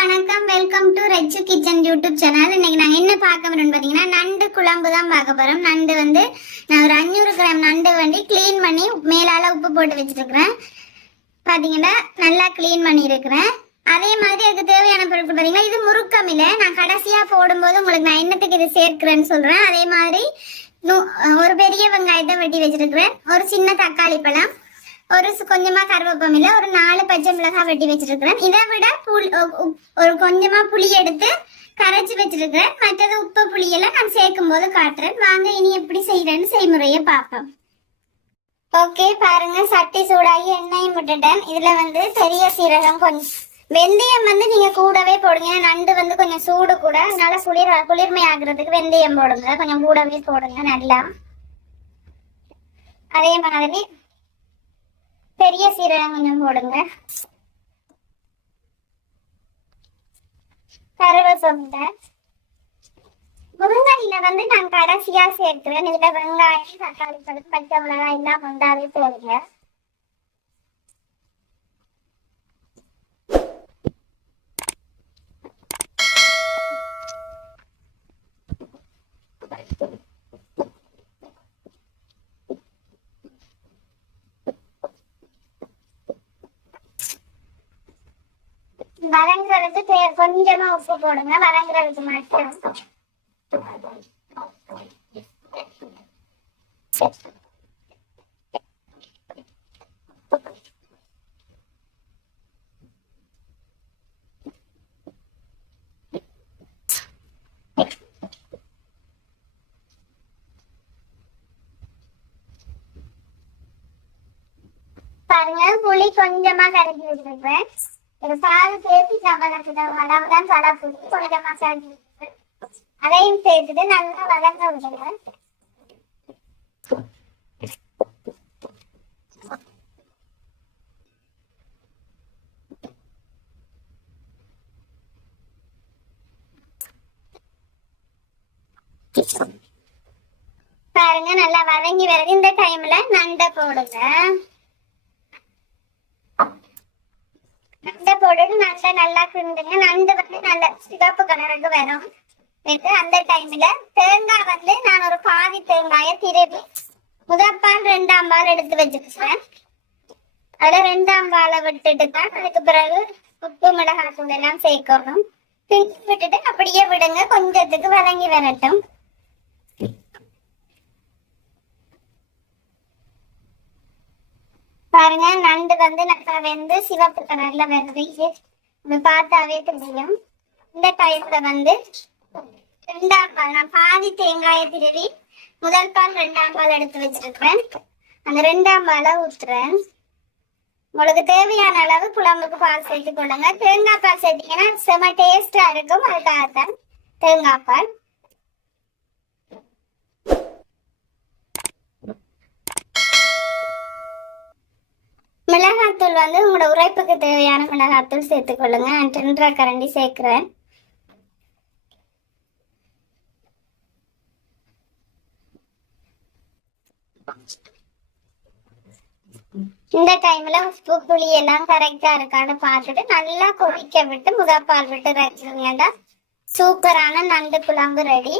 வணக்கம். Welcome to Rechu kitchen YouTube channel. இன்னைக்கு நான் என்ன பார்க்க போறேன்னு பாத்தீங்கன்னா நண்டு குழம்பு தான் பார்க்க போறோம். நண்டு வந்து நான் ஒரு 500 கிராம் நண்டு வண்டி கிளீன் பண்ணி மேலால உப்பு போட்டு வச்சிருக்கிறேன். பாத்தீங்கன்னா நல்லா கிளீன் பண்ணி இருக்கிறேன். அதே மாதிரி அதுக்கு தேவையான பொருட்கள் பாத்தீங்கன்னா இது முறுக்கமில்லை. நான் கடைசியா போடும்போது உங்களுக்கு நான் என்னத்துக்கு இது சேர்க்கிறேன்னு சொல்றேன். அதே மாதிரி ஒரு பெரிய வெங்காயத்தை வெட்டி வச்சிருக்கிறேன். ஒரு சின்ன தக்காளி பழம், ஒரு கொஞ்சமா கருவேப்பிலை, ஒரு 4 பச்சை மிளகாய் வெட்டி வச்சிருக்கிறேன். இதை விட ஒரு கொஞ்சமா புளி எடுத்து கரைச்சி வச்சிருக்கிறேன். மற்றது உப்பு புளியெல்லாம் நான் சேர்க்கும் போது காட்டுறேன். வாங்க இனி எப்படி செய்யறேன்னு செய்முறையை பார்ப்போம். ஓகே பாருங்க, சட்டி சூடாகி எண்ணெயும் விட்டுட்டேன். இதுல வந்து பெரிய சீரகம், கொஞ்சம் வெந்தயம் வந்து நீங்க கூடவே போடுங்க. நண்டு வந்து கொஞ்சம் சூடு கூட, அதனால குளிர்மை ஆகுறதுக்கு வெந்தயம் போடுங்க, கொஞ்சம் கூடவே போடுங்க நல்லா. அதே மாதிரி பெரிய சீரகம் கொஞ்சம் போடுங்க. கருவேப்பிலை, முருங்கையில வந்து நான் கடைசியா சேர்க்கிறேன். இதுல வெங்காயம், தக்காளி பழம், பச்சை மிளகாய் எல்லாம் கொண்டாவே போடுங்க. வதங்குறதுக்கு கொஞ்சமா உப்பு போடுங்க, வதங்குறதுக்கு மட்டும். பாருங்க, புளி கொஞ்சமா கரைச்சி வச்சிருக்கேன். ஒரு பால் சேர்த்து அளவுதான் சடப்புளி கொஞ்சமா கரைச்சி, அதையும் சேர்த்துட்டு நல்லா வதங்க விடுங்க. பாருங்க நல்லா வதங்கி வருது. இந்த டைம்ல நண்டை போடுங்க. நண்டை போட்டுட்டு நண்டை நல்லா கிண்டுங்க. நண்டு வந்து நல்ல சிவப்பு கலருக்கு வரும். அந்த டைம்ல தேங்காய் வந்து நான் ஒரு பாதி தேங்காயை திருவி முதற்பால் 2ஆம் பால் எடுத்து வச்சுக்கிறேன். அதுல 2ஆம் பாலை விட்டுட்டு தான் அதுக்கு பிறகு உப்பு மிளகாய் தூள் எல்லாம் சேர்க்கணும். கிண்டி விட்டுட்டு அப்படியே விடுங்க, கொஞ்சத்துக்கு வதங்கி வரட்டும். பாருங்க, நண்டு வந்து நல்லா வெந்து சிவப்பு கலர்ல வருது. இது பார்த்தாவே தெரியும். இந்த டைம்ல வந்து 2ஆம் பால், நான் பாதி தேங்காயை திருவி முதல் பால் 2ஆம் பால் எடுத்து வச்சிருக்கிறேன். அந்த 2ஆம் பாலை ஊற்றுறேன். உங்களுக்கு தேவையான அளவு குழம்புக்கு பால் சேர்த்து கொள்ளுங்க. தேங்காய் பால் சேர்த்தீங்கன்னா செம டேஸ்டா இருக்கும். அதுக்காகத்தான் தேங்காய் பால். மிளகாத்தூள் வந்து உங்களோட உரைப்புக்கு தேவையான மிளகாத்தூள் சேர்த்துக்கொள்ளுங்க. நான் 2 கரண்டி சேர்க்கிறேன். இந்த டைம்ல உப்பு புளி எல்லாம் கரெக்டா இருக்கான்னு பார்த்துட்டு நல்லா கொதிக்க விட்டு முதற்பால் விட்டு வச்சுருங்கடா. சூப்பரான நண்டு குழம்பு ரெடி.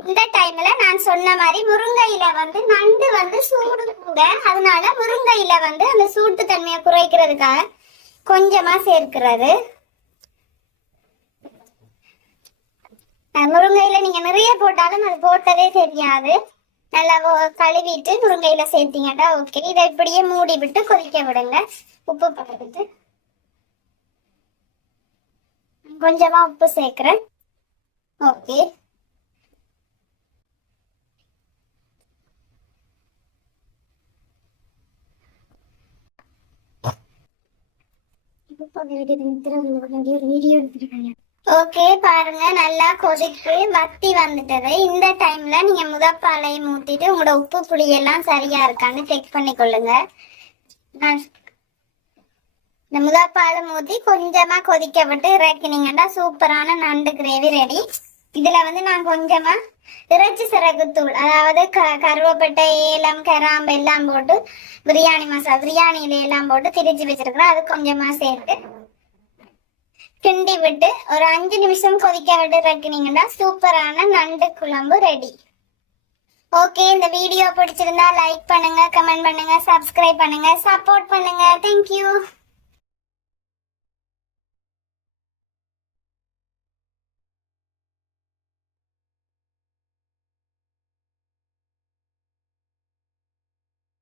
இந்த டைம்ல நான் சொன்ன மாதிரி முருங்கையில வந்து நண்டு வந்து சூடு கூட, அதனால முருங்கையில வந்து அந்த சூட்டு தன்மையை குறைக்கிறதுக்காக கொஞ்சமா சேர்க்கிறது. முருங்கையில நீங்க நிறைய போட்டாலும் அது போட்டதே தெரியாது. நல்லா கழுவிட்டு முருங்கையில சேர்த்தீங்கடா. ஓகே, இதை இப்படியே மூடி விட்டு கொதிக்க விடுங்க. உப்பு போட்டுட்டு கொஞ்சமா உப்பு சேர்க்கிறேன். ஓகே, ஓகே பாருங்க, நல்லா கொதிக்கு வத்தி வந்துட்டது. இந்த டைம்ல நீங்க முதற்பாலையும் ஊத்திட்டு உங்களோட உப்பு புளி எல்லாம் சரியா இருக்கான்னு செக் பண்ணி கொள்ளுங்க. இந்த முதற்பாலை ஊத்தி கொஞ்சமா கொதிக்க விட்டு இறக்கினீங்கன்னா சூப்பரான நண்டு கிரேவி ரெடி. இதுல வந்து நான் கொஞ்சமா இறைச்சி சிறகு தூள், அதாவது கருவேப்பட்டை, ஏலம், கிராம்பு எல்லாம் போட்டு பிரியாணி மசாலா, பிரியாணியில எல்லாம் போட்டு திரிச்சு வச்சிருக்கிறேன். அது கொஞ்சமா சேர்த்து கிண்டி விட்டு ஒரு 5 நிமிஷம் கொதிக்க விட்டு இறக்குனீங்கன்னா சூப்பரான நண்டு குழம்பு ரெடி. ஓகே, இந்த வீடியோ பிடிச்சிருந்தா லைக் பண்ணுங்க, கமெண்ட் பண்ணுங்க, சப்ஸ்கிரைப் பண்ணுங்க, சப்போர்ட் பண்ணுங்க. தேங்க்யூ.